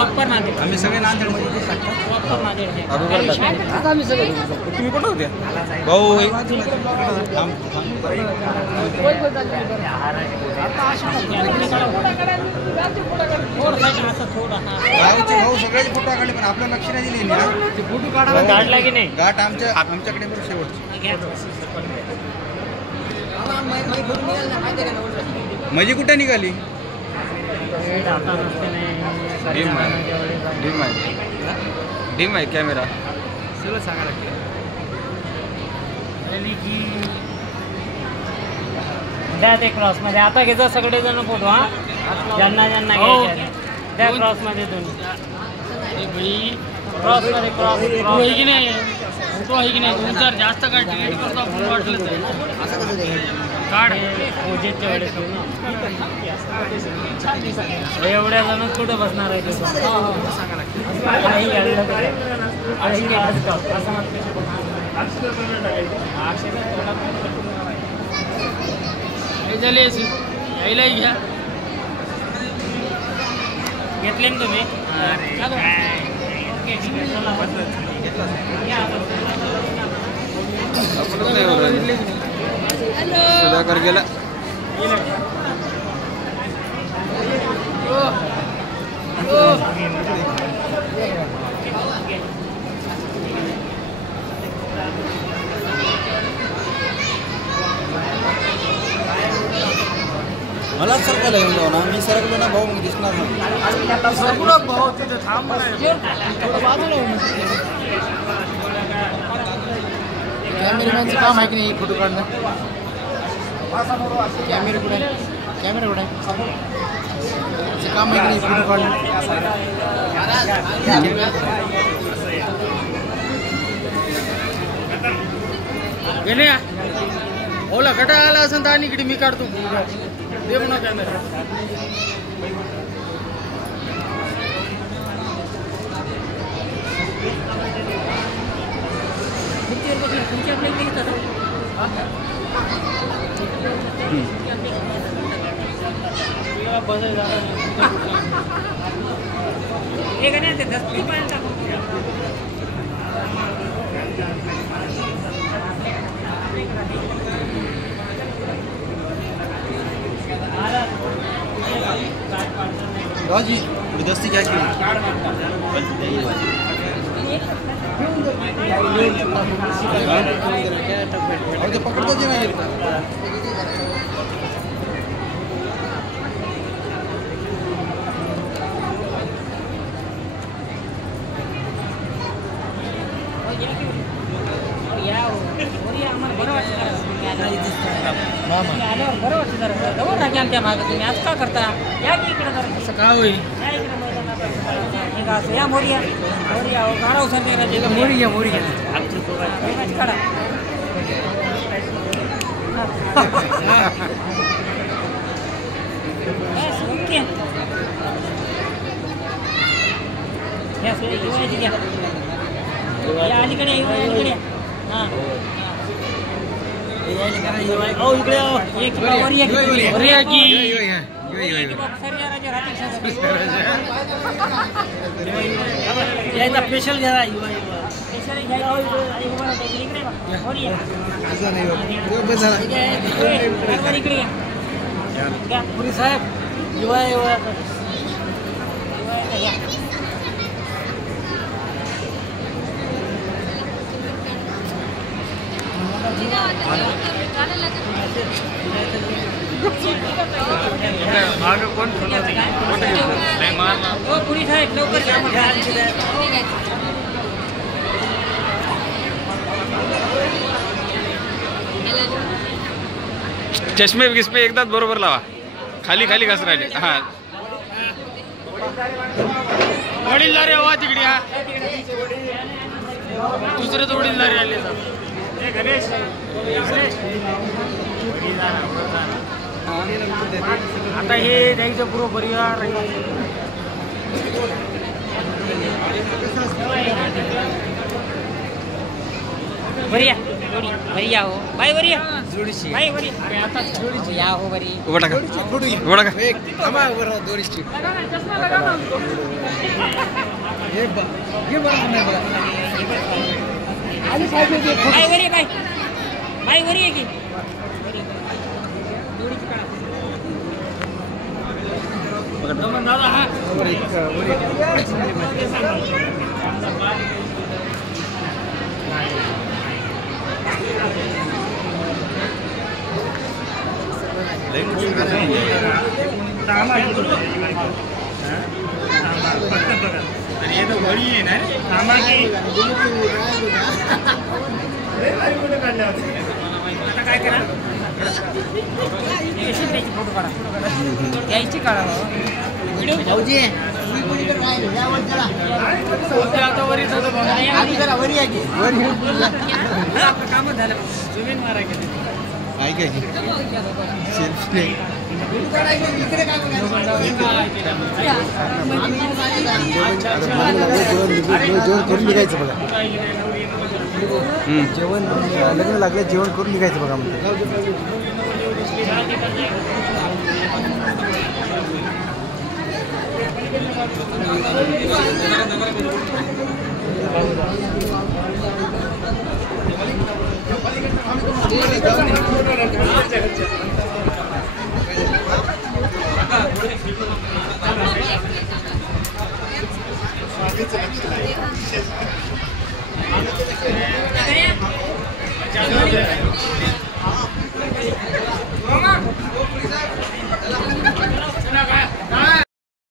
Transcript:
आम्ही सगळे नांदेडमध्ये तुम्ही कुठं होते भाऊ भाऊ सगळ्याचे फोटो काढले पण आपलं लक्ष नाही दिले फोटो काढला की नाही गाठ आमच्याकडे बरं शेवटची माझी कुठे निघाली डीम आहे कॅमेरा सगळं सांगा लागतं द्या ते क्रॉस मध्ये आता घ्यायचा सगळे जण फोटो हा ज्यांना ज्यांना घ्यायचे त्या क्रॉस मध्ये दोन्ही क्रॉस मध्ये क्रॉस आहे की नाही फोटो आहे की नाही दोन चार जास्त काय डिलीट करतो आपण वाटलं काढ पूजेच्या वेळेस एवढ्या जण कुठं बसणार आहे झाले यायलाही घ्या घेतले ना तुम्ही सुधाकर गेला मला सरकायला येऊन जाऊ ना मी सरकलो ना भाऊ मग दिसणार नाही भाऊ तिथे थांब कॅमेरामॅनचं काम आहे की नाही फोटो काढणं कॅमेरा कुठे काम आहे की नाही फोटो काढणं गेले ओला गटा आला असेल तर आणि इकडे मी काढतो दे म्हणा कॅमेरा जी जबरदस्ती क्या की पकड़ दो आमच्या मागे तुम्ही आज का करता या की इकडे जरा असं का होईल या मोरी गाडा उसरते मोरी घ्या काढा अलीकडे हां स्पेशल घ्या पुरी साहेब युवा पुरी साहेब लवकर चष्मे गिस्मे एकदाच बरोबर लावा खाली घास राहिले हा वडीलधारे हवा तिकडे हा दुसरेच वडीलधारे आले गणेश आता हे द्यायचं पूर्व परिवार बढिया बरी या हो बाई बरी या जोडीशी बाई बरी अरे आता जोडीची या हो बरी उभा टाका उभा टाका एक थांबा उभं राहा जोडीशी हे बरोबर नाही बघा बाई बरी बाई बाई बरी आहे की जोडीची काढा दादा हा काय करा फोटो काढा यायची काढा भाऊजी काम झालं जमीन मारा काय काय सेल्फी जेवण करून निघायचं बघा जेवण लग्न लागलं जेवण करून निघायचं बघा म्हणजे